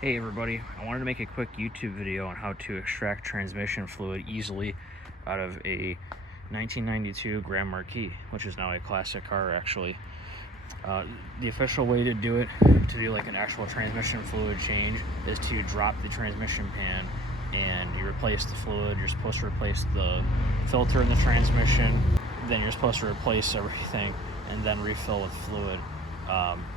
Hey everybody, I wanted to make a quick YouTube video on how to extract transmission fluid easily out of a 1992 Grand Marquis, which is now a classic car actually. The official way to do it, to do like an actual transmission fluid change, is to drop the transmission pan and you replace the fluid. You're supposed to replace the filter in the transmission, then you're supposed to replace everything and then refill with fluid.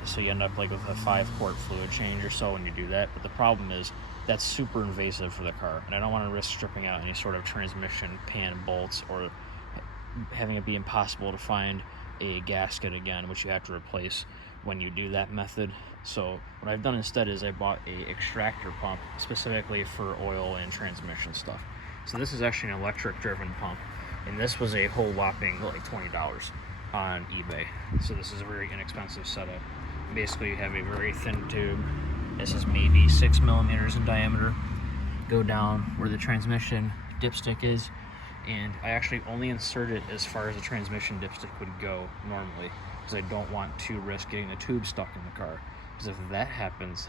So you end up like with a 5-quart fluid change or so when you do that. But the problem is that's super invasive for the car, and I don't want to risk stripping out any sort of transmission pan bolts or having it be impossible to find a gasket again, which you have to replace when you do that method. So what I've done instead is I bought a extractor pump specifically for oil and transmission stuff. So this is actually an electric driven pump, and this was a whole whopping like $20 on eBay. So this is a very inexpensive setup. Basically you have a very thin tube. This is maybe 6 millimeters in diameter. Go down where the transmission dipstick is, and I actually only insert it as far as the transmission dipstick would go normally, because I don't want to risk getting the tube stuck in the car, because if that happens,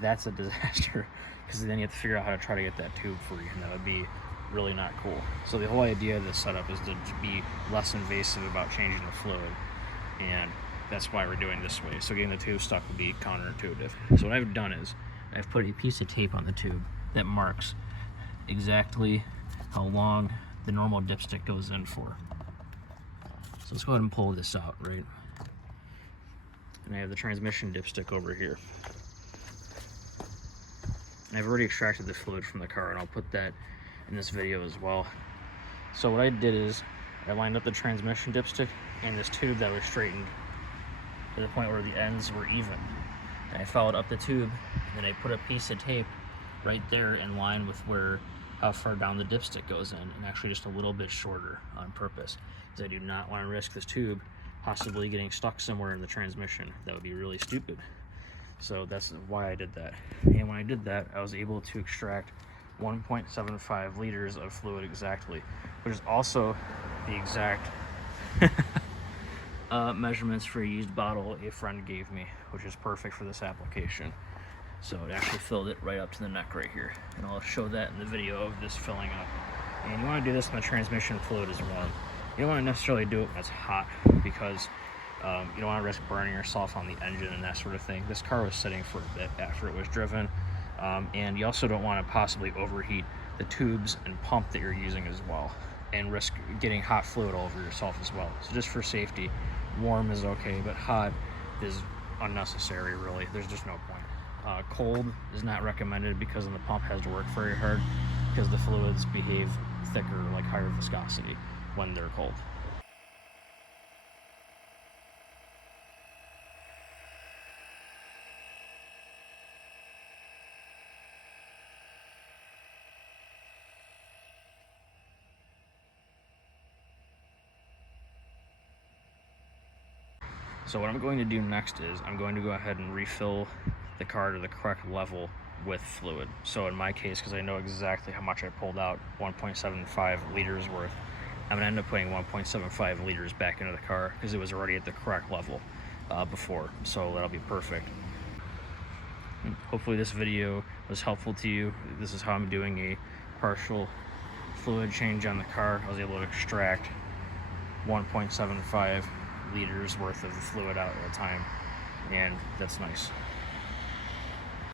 that's a disaster, because then you have to figure out how to try to get that tube free, and that would be really not cool. So the whole idea of this setup is to be less invasive about changing the fluid, and that's why we're doing this way. So getting the tube stuck would be counterintuitive. So what I've done is I've put a piece of tape on the tube that marks exactly how long the normal dipstick goes in for. So let's go ahead and pull this out, right? And I have the transmission dipstick over here. And I've already extracted the fluid from the car, and I'll put that in this video as well. So what I did is I lined up the transmission dipstick and this tube that was straightened to the point where the ends were even. And I followed up the tube, and then I put a piece of tape right there in line with how far down the dipstick goes in, and actually just a little bit shorter on purpose, because I do not want to risk this tube possibly getting stuck somewhere in the transmission. That would be really stupid. So that's why I did that. And when I did that, I was able to extract 1.75 liters of fluid exactly, which is also the exact measurements for a used bottle a friend gave me, which is perfect for this application. So it actually filled it right up to the neck right here, and I'll show that in the video of this filling up. And you want to do this when the transmission fluid is warm. You don't want to necessarily do it when it's hot, because you don't want to risk burning yourself on the engine and that sort of thing. This car was sitting for a bit after it was driven, and you also don't want to possibly overheat the tubes and pump that you're using as well, and risk getting hot fluid all over yourself as well. So just for safety, warm is okay, but hot is unnecessary really. There's just no point. Cold is not recommended, because then the pump has to work very hard, because the fluids behave thicker, like higher viscosity, when they're cold. So what I'm going to do next is I'm going to go ahead and refill the car to the correct level with fluid. So in my case, because I know exactly how much I pulled out, 1.75 liters worth, I'm gonna end up putting 1.75 liters back into the car, because it was already at the correct level before. So that'll be perfect. And hopefully this video was helpful to you. This is how I'm doing a partial fluid change on the car. I was able to extract 1.75 liters worth of the fluid out at a time, and that's nice.